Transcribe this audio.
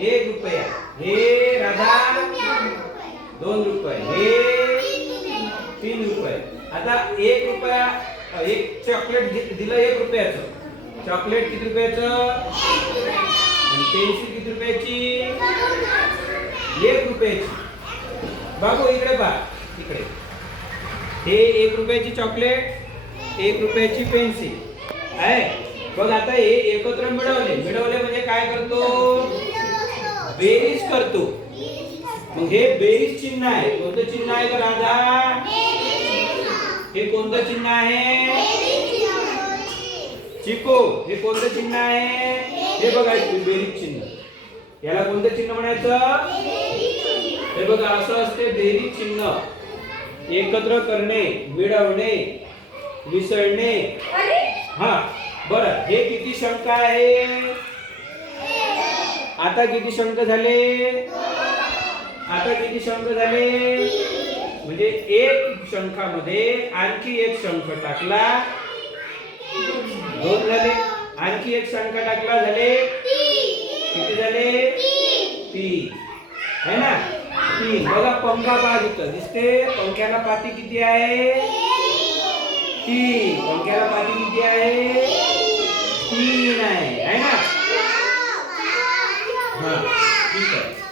एक रुपया हे राधा दोन रुपये हे तीन रुपये. आता एक रुपया एक चॉकलेट दि- दिलं एक रुपयाचं. चॉकलेट किती रुपयाचं? पेन्सिल किती रुपयाची? एक रुपयाची. बाबू इकडे पहा इकडे. हे एक रुपयाची चॉकलेट एक रुपयाची पेन्सिल आहे. बघ आता हे एकत्र मिळवले. मिळवले म्हणजे काय करतो? बेरीज करतो. मग हे बेरीज चिन्ह आहे. कोणतं चिन्ह आहे का राधा हे कोणतं चिन्ह आहे? चिको. हे कोणतं चिन्ह आहे? हे बघा बेरीज चिन्ह. याला कोणतं चिन्ह म्हणायचं? हे बघा असं असते बेरीज चिन्ह. एकत्र करणे मिळवणे मिसळणे. हा बर. हे किती शंक आहे? आता किती शंक झाले? आता किती शंख झाले? म्हणजे एक शंखामध्ये आणखी एक शंख टाकला. दोन झाले. आणखी एक शंख टाकला झाले. किती झाले? तीन. है ना? तीन. बघा पंखा पहा तिथं दिसते? पंख्याला पाती किती आहे? तीन. पंख्याला पाती किती आहे? 我是